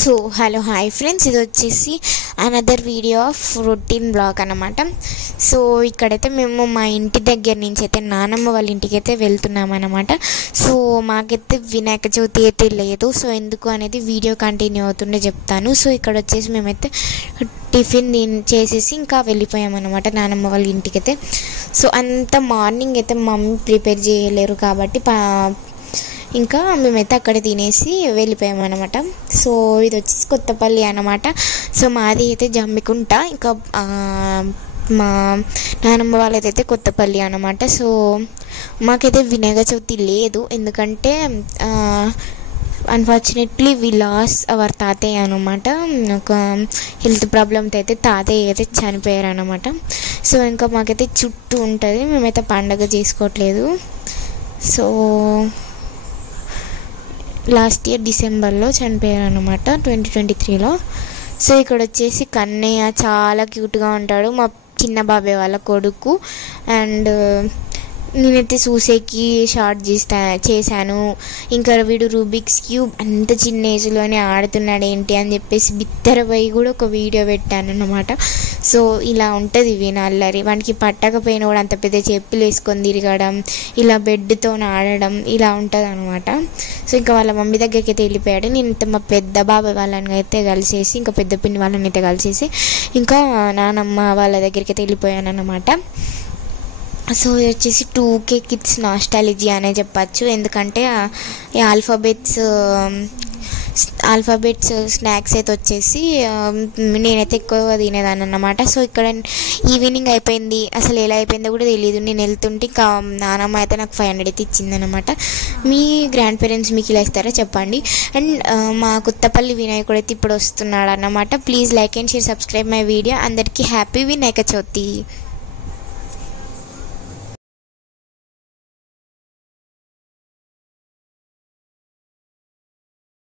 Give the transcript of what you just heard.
So hello hi friends, ఇది వచ్చేసి another video of routine blog అన్నమాట. సో ఇక్కడైతే మేము మా ఇంటి దగ్గర నుంచి అయితే నానమ్మ వాళ్ళ ఇంటికి అయితే వెళ్తున్నాం అన్నమాట. సో మాకైతే వినాయక చవితి అయితే లేదు, సో ఎందుకు అనేది వీడియో కంటిన్యూ అవుతుండే చెప్తాను. సో ఇక్కడ వచ్చేసి మేమైతే టిఫిన్ చేసేసి ఇంకా వెళ్ళిపోయామన్నమాట నానమ్మ వాళ్ళ ఇంటికి అయితే. సో అంత మార్నింగ్ అయితే మమ్మీ ప్రిపేర్ చేయలేరు కాబట్టి ఇంకా మేమైతే అక్కడ తినేసి వెళ్ళిపోయామన్నమాట. సో ఇది వచ్చేసి కొత్తపల్లి అన్నమాట. సో మాది అయితే జమ్మికుంట, ఇంకా మా నానమ్మ వాళ్ళదైతే కొత్తపల్లి అన్నమాట. సో మాకైతే వినాయక చవితి లేదు, ఎందుకంటే అన్ఫార్చునేట్లీ వి లాస్ అవర్ తాతయ్య అనమాట. ఒక హెల్త్ ప్రాబ్లమ్తో అయితే తాతయ్య అయితే చనిపోయారు అనమాట. సో ఇంకా మాకైతే చుట్టూ ఉంటుంది, మేమైతే పండగ చేసుకోవట్లేదు. సో లాస్ట్ ఇయర్ డిసెంబర్లో చనిపోయారు అనమాట, 2023లో. సో ఇక్కడ వచ్చేసి కన్నయ్య చాలా క్యూట్గా ఉంటాడు, మా చిన్న బాబాయ్ వాళ్ళ కొడుకు. అండ్ నేనైతే చూసేకి షార్ట్ చేశాను. ఇంకా వీడు రూబిక్స్ క్యూబ్ అంత చిన్న ఏజ్లోనే ఆడుతున్నాడు ఏంటి అని చెప్పేసి బిత్తరపోయి కూడా ఒక వీడియో పెట్టాను అన్నమాట. సో ఇలా ఉంటుంది వీణల్లరి, వానికి పట్టకపోయినా కూడా అంత పెద్ద చెప్పులు వేసుకొని తిరగడం, ఇలా బెడ్తో ఆడడం, ఇలా ఉంటుంది అనమాట. సో ఇంకా వాళ్ళ మమ్మీ దగ్గరికి అయితే వెళ్ళిపోయాడు. నేనైతే మా పెద్ద బాబాయ్ వాళ్ళని అయితే కలిసేసి, ఇంకా పెద్ద పిన్ని వాళ్ళని అయితే కలిసేసి ఇంకా నానమ్మ వాళ్ళ దగ్గరికి అయితే వెళ్ళిపోయాను అన్నమాట. సో ఇది వచ్చేసి 2K కిడ్స్ నాస్టాలజీ అనే చెప్పచ్చు, ఎందుకంటే ఈ ఆల్ఫాబెట్స్ స్నాక్స్ అయితే వచ్చేసి నేనైతే ఎక్కువగా తినేదాన్ని అన్నమాట. సో ఇక్కడ ఈవినింగ్ అయిపోయింది, అసలు ఎలా అయిపోయిందో కూడా తెలియదు. నేను వెళ్తుంటే ఇంకా నానమ్మ అయితే నాకు 500 అయితే ఇచ్చిందనమాట. మీ గ్రాండ్ పేరెంట్స్ మీకు ఇలా ఇస్తారా చెప్పండి. అండ్ మా కొత్తపల్లి వినాయకుడు అయితే ఇప్పుడు వస్తున్నాడు అన్నమాట. Please like and share, subscribe my video. అందరికీ హ్యాపీ వినాయక చవితి.